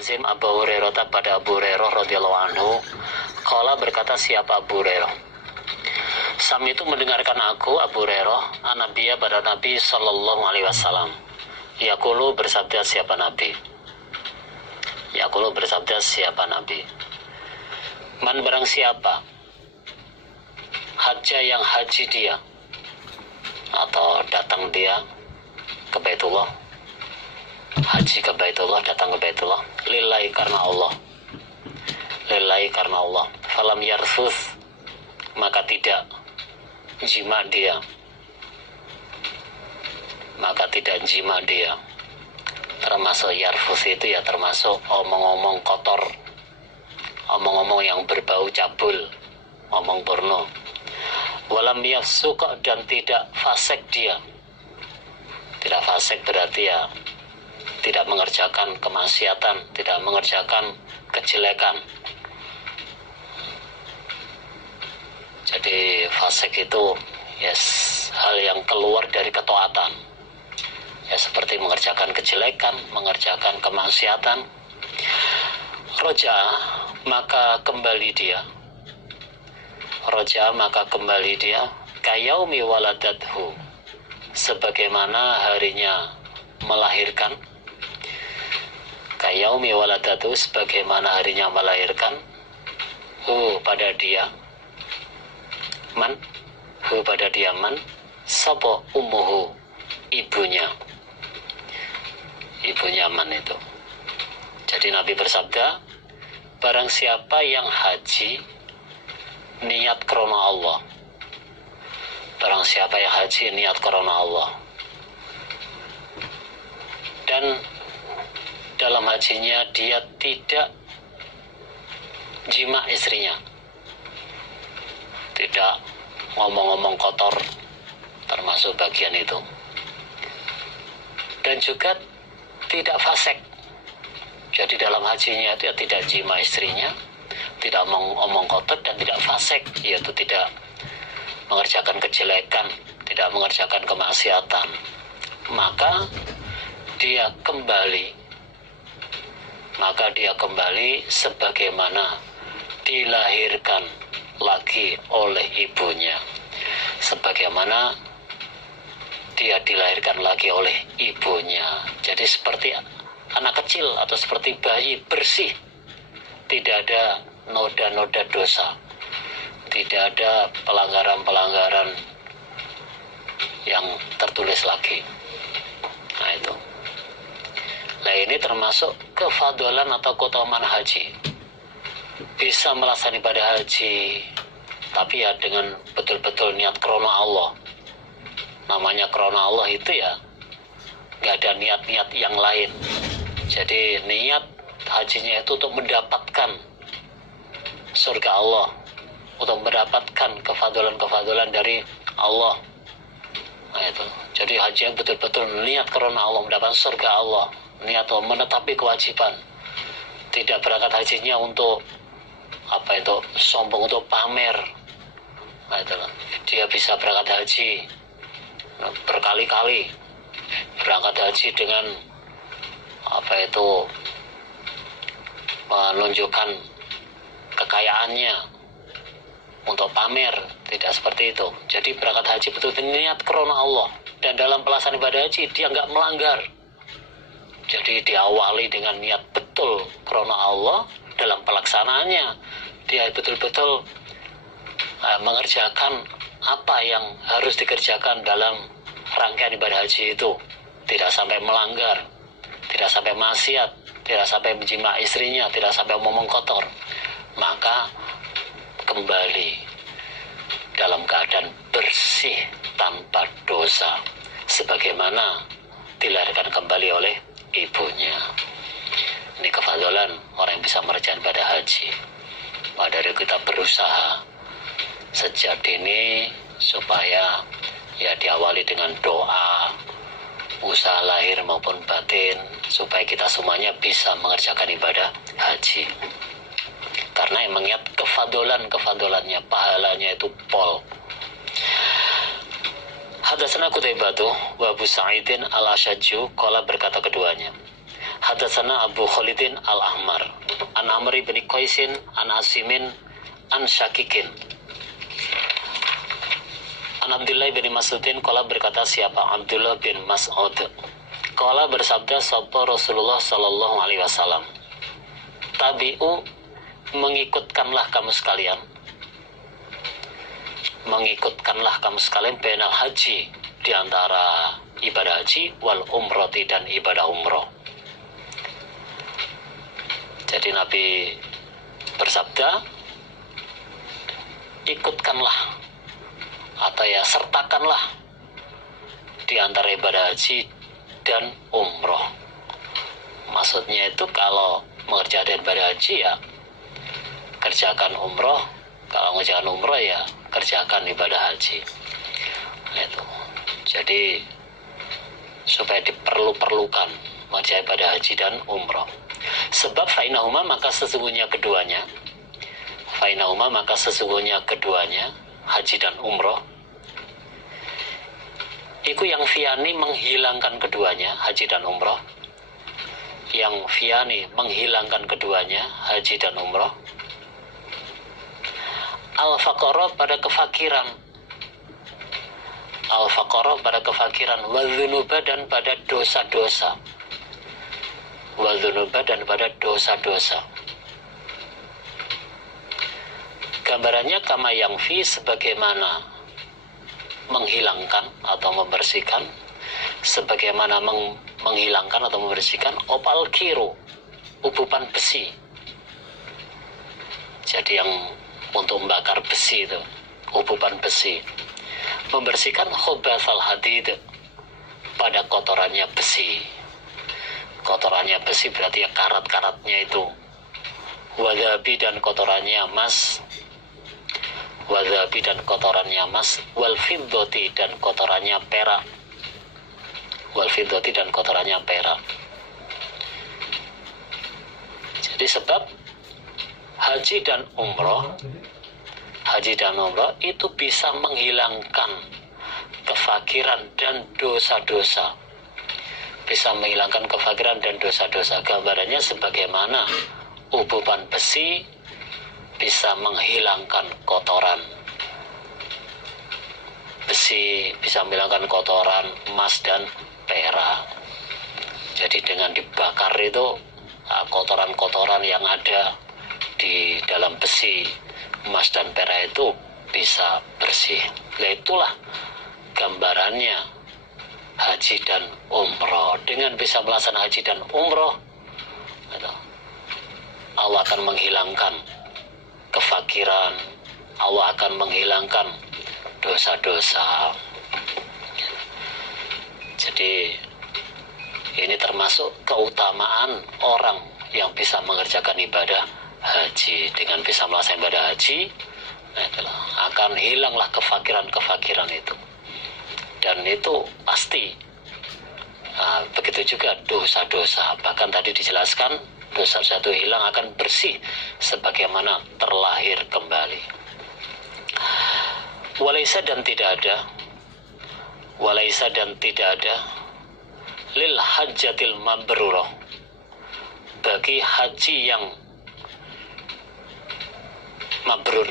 Hazim Abu Hurairah pada Abu Hurairah radhiyallahu anhu, qala berkata siapa Abu Hurairah, Sami itu mendengarkan aku Abu Hurairah An-Nabiya pada Nabi sallallahu alaihi wasallam. Yaqulu bersabda siapa Nabi? Yaqulu bersabda siapa Nabi? Man barang siapa hajja yang haji dia atau datang dia ke Baitullah, haji ke Baitullah, datang ke Baitullah lillahi karena Allah, lillahi karena Allah, falam yarfuth maka tidak jima dia, maka tidak jima dia. Termasuk yarfuth itu ya termasuk omong-omong kotor, omong-omong yang berbau cabul, omong porno. Walam yafsuq dan tidak fasik dia. Tidak fasik berarti ya tidak mengerjakan kemaksiatan, tidak mengerjakan kejelekan. Jadi fasik itu yes, hal yang keluar dari ketaatan. Ya seperti mengerjakan kejelekan, mengerjakan kemaksiatan. Roja maka kembali dia. Roja maka kembali dia kayaumi waladathu sebagaimana harinya melahirkan, kayaumi waladathu sebagaimana harinya melahirkan, pada dia man, pada dia man, sapa ummuhu ibunya, ibunya man itu. Jadi Nabi bersabda, barang siapa yang haji niat karena Allah, barang siapa yang haji niat karena Allah dan dalam hajinya dia tidak jima istrinya, tidak ngomong-ngomong kotor, termasuk bagian itu, dan juga tidak fasik. Jadi dalam hajinya itu ya tidak jima istrinya, tidak ngomong kotor dan tidak fasik, yaitu tidak mengerjakan kejelekan, tidak mengerjakan kemaksiatan. Maka dia kembali, maka dia kembali sebagaimana dilahirkan lagi oleh ibunya, sebagaimana dia dilahirkan lagi oleh ibunya. Jadi seperti anak kecil atau seperti bayi bersih, tidak ada noda-noda dosa, tidak ada pelanggaran-pelanggaran yang tertulis lagi. Nah itu. Nah ini termasuk kefadalan atau keutamaan haji. Bisa melaksanakan ibadah haji, tapi ya dengan betul-betul niat karena Allah. Namanya karena Allah itu ya nggak ada niat-niat yang lain. Jadi niat hajinya itu untuk mendapatkan surga Allah, untuk mendapatkan kefadalan-kefadalan dari Allah. Nah itu. Jadi haji yang betul-betul niat karena Allah, mendapatkan surga Allah, niat untuk menetapi kewajiban. Tidak berangkat hajinya untuk apa itu, sombong, untuk pamer. Nah itu. Dia bisa berangkat haji berkali-kali, berangkat haji dengan apa itu, menunjukkan kekayaannya untuk pamer, tidak seperti itu. Jadi berangkat haji betul-betul niat karena Allah, dan dalam pelaksanaan ibadah haji dia nggak melanggar. Jadi diawali dengan niat betul karena Allah, dalam pelaksanaannya dia betul-betul mengerjakan apa yang harus dikerjakan dalam rangkaian ibadah haji itu, tidak sampai melanggar, tidak sampai maksiat, tidak sampai menjima istrinya, tidak sampai ngomong kotor. Maka kembali dalam keadaan bersih tanpa dosa, sebagaimana dilahirkan kembali oleh ibunya. Ini kefadalan orang yang bisa merjakan ibadah haji. Maka dari kita berusaha sejak dini supaya ya diawali dengan doa, usaha lahir maupun batin, supaya kita semuanya bisa mengerjakan ibadah haji. Karena yang mengingat kefadolannya, pahalanya itu pol. Hadatsana Qutaibah wa Abu Sa'idin al-Asyajju qala berkata keduanya, Hadatsana Abu Khalidin Al-Ahmar an Amri bin Qaisin an Asimin an Syakikin an Abdullah bin Mas'udin qala berkata siapa Abdullah bin Mas'ud qala bersabda sabda Rasulullah sallallahu alaihi wasallam tabi'u mengikutkanlah kamu sekalian bainal haji di antara ibadah haji wal umrati dan ibadah umroh. Jadi Nabi bersabda, ikutkanlah atau ya sertakanlah di antara ibadah haji dan umroh. Maksudnya itu kalau mengerjakan ibadah haji ya kerjakan umroh, kalau mengerjakan umroh ya kerjakan ibadah haji. Itu. Jadi supaya diperlukan mengerjakan ibadah haji dan umroh. Sebab fainahuma maka sesungguhnya keduanya haji dan umroh itu yang fiani menghilangkan keduanya haji dan umroh al-faqara pada kefakiran wadzunuba dan pada dosa-dosa. Gambarannya kama yang fi sebagaimana menghilangkan atau membersihkan, opal kiru ubupan besi. Jadi yang untuk membakar besi itu ububan besi, membersihkan khobathal hadid pada kotorannya besi berarti ya karat-karatnya itu, wadhabi dan kotorannya emas, wal fiddati dan kotorannya perak. Jadi sebab haji dan umroh itu bisa menghilangkan kefakiran dan dosa-dosa. Gambarannya sebagaimana ububan besi bisa menghilangkan kotoran emas dan perak. Jadi dengan dibakar itu kotoran-kotoran yang ada di dalam besi emas dan perak itu bisa bersih. Nah, itulah gambarannya haji dan umroh. Dengan bisa melaksanakan haji dan umroh, Allah akan menghilangkan kefakiran, Allah akan menghilangkan dosa-dosa. Jadi ini termasuk keutamaan orang yang bisa mengerjakan ibadah haji. Dengan bisa melaksanakan ibadah haji, akan hilanglah kefakiran itu, dan itu pasti. Begitu juga dosa-dosa, bahkan tadi dijelaskan dosa-dosa itu hilang, akan bersih sebagaimana terlahir kembali. Walaisa dan tidak ada lil hajjatil mabrurah bagi haji yang mabrur,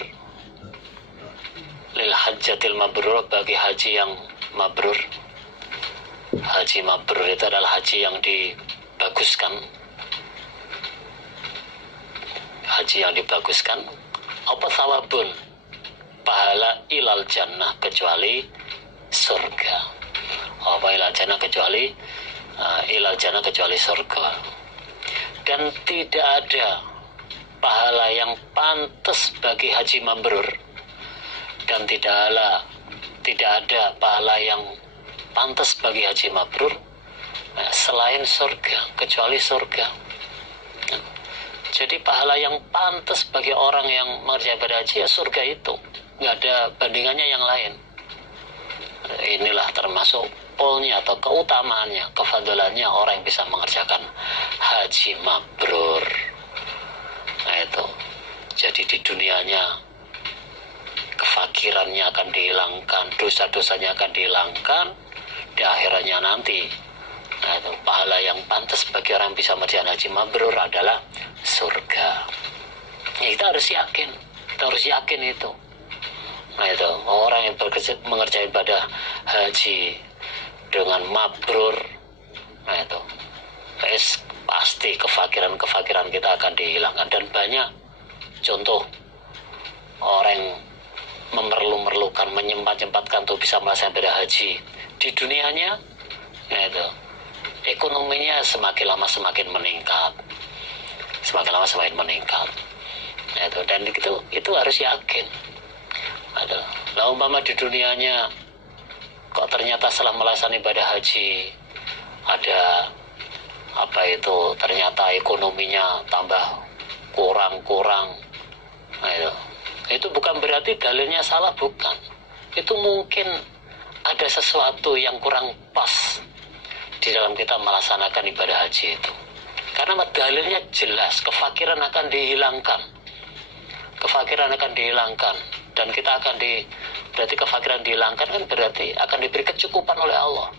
bagi haji yang mabrur. Haji mabrur itu adalah haji yang dibaguskan. Apa sawabun pahala ilal jannah kecuali surga. Ilal jannah kecuali surga. Dan tidak ada pahala yang pantas bagi haji mabrur, dan tidak ada pahala yang pantas bagi haji mabrur selain surga, kecuali surga. Jadi pahala yang pantas bagi orang yang mengerjakan ibadah haji ya surga itu, nggak ada bandingannya yang lain. Inilah termasuk polnya atau keutamaannya, kefadalannya orang yang bisa mengerjakan haji mabrur. Nah itu, jadi di dunianya kefakirannya akan dihilangkan, dosa-dosanya akan dihilangkan, di akhiratnya nanti Nah, itu pahala yang pantas bagi orang yang bisa mengerjakan haji mabrur adalah surga. Ya, kita harus yakin itu. Nah, itu orang yang mengerjakan ibadah haji dengan mabrur, nah itu pasti kefakiran kita akan dihilangkan. Dan banyak contoh orang yang memerlukan, menyempatkan untuk bisa melaksanakan ibadah haji di dunianya, nah itu ekonominya semakin lama semakin meningkat, nah itu. Dan itu harus yakin. Lah umpama di dunianya kok ternyata setelah melaksanakan ibadah haji ada ternyata ekonominya tambah kurang, nah itu bukan berarti dalilnya salah, bukan. Itu mungkin ada sesuatu yang kurang pas di dalam kita melaksanakan ibadah haji itu. Karena dalilnya jelas, kefakiran akan dihilangkan, dan kita akan berarti kefakiran dihilangkan kan berarti akan diberi kecukupan oleh Allah.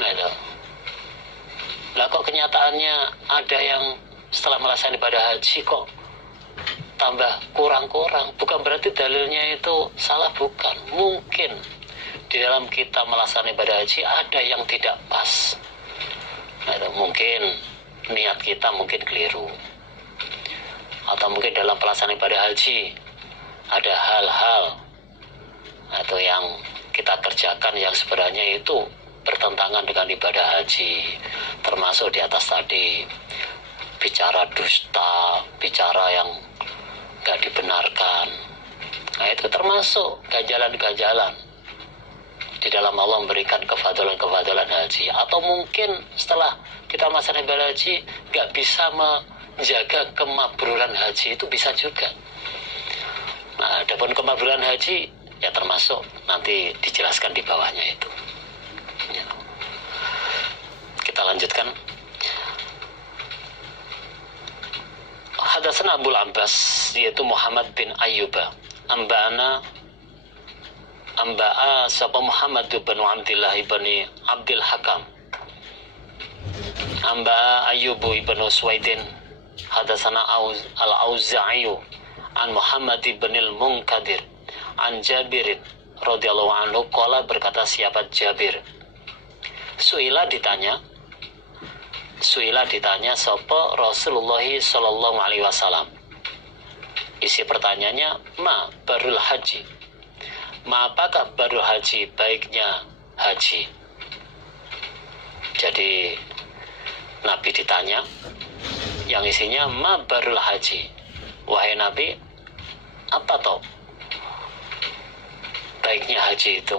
Nah itu. Lah kok kenyataannya ada yang setelah melaksanakan ibadah haji kok tambah kurang, bukan berarti dalilnya itu salah, bukan. Mungkin di dalam kita melaksanakan ibadah haji ada yang tidak pas. Nah, itu mungkin niat kita mungkin keliru, atau mungkin dalam pelaksanaan ibadah haji ada hal-hal atau yang kita kerjakan yang sebenarnya itu bertentangan dengan ibadah haji, termasuk di atas tadi bicara dusta, bicara yang gak dibenarkan. Nah, itu termasuk ganjalan-ganjalan di dalam Allah memberikan kefadolan haji. Atau mungkin setelah kita melaksanakan ibadah haji gak bisa menjaga kemabruran haji, itu bisa juga. Nah, adapun kemabruran haji ya termasuk nanti dijelaskan di bawahnya itu. Ya. Kita lanjutkan. Hadatsana Abul Abbas, yaitu Muhammad bin Ayyub. Amba'a sapa Muhammad bin Abdillah ibni Abdul Hakam. Amba'a Ayyub ibn Suwaidin. Hadatsana Al-Auza'i an Muhammad bin Al-Munkadir an Jabir radhiyallahu anhu qala, berkata siapa Jabir, Suila ditanya sapa Rasulullah sallallahu alaihi wasallam. Isi pertanyaannya, ma barul haji, ma apakah barul haji, baiknya haji. Jadi Nabi ditanya yang isinya ma barul haji, wahai Nabi, apa toh baiknya haji itu?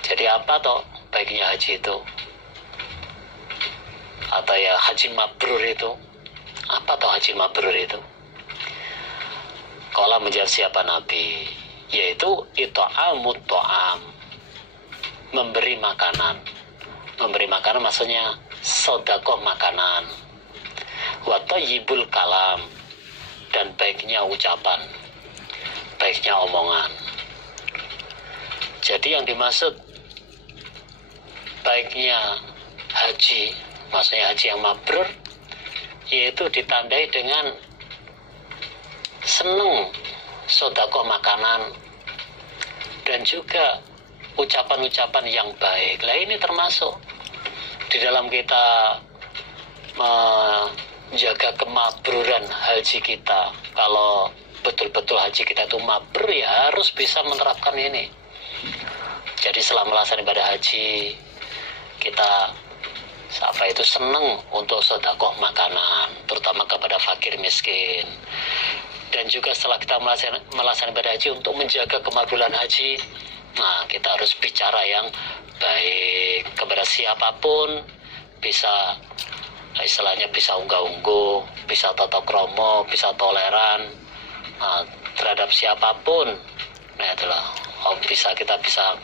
Jadi apa toh baiknya haji itu? Atau ya haji mabrur itu? Apa toh haji mabrur itu? Qala, menjawab siapa Nabi, yaitu it'amut ta'am, memberi makanan. Memberi makanan maksudnya sedekah makanan. Wa thayyibul kalam, dan baiknya ucapan, baiknya omongan. Jadi yang dimaksud baiknya haji, maksudnya haji yang mabrur, yaitu ditandai dengan seneng sedekah makanan dan juga ucapan-ucapan yang baik. Lah ini termasuk di dalam kita menjaga kemabruran haji kita. Kalau betul-betul haji kita itu mabrur, ya harus bisa menerapkan ini. Jadi selama melaksanakan ibadah haji, kita senang untuk sedekah makanan, terutama kepada fakir miskin. Dan juga setelah kita melaksanakan ibadah haji, untuk menjaga kemakbulan haji, nah kita harus bicara yang baik kepada siapapun, bisa istilahnya bisa unggah-ungguh, bisa tata krama, bisa toleran terhadap siapapun. Nah itulah, kita bisa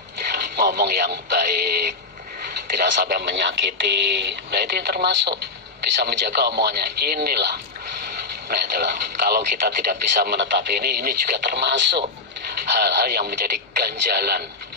ngomong yang baik, tidak sampai menyakiti. Nah itu yang termasuk bisa menjaga omongannya. Inilah, nah itulah, kalau kita tidak bisa menetapi ini juga termasuk hal-hal yang menjadi ganjalan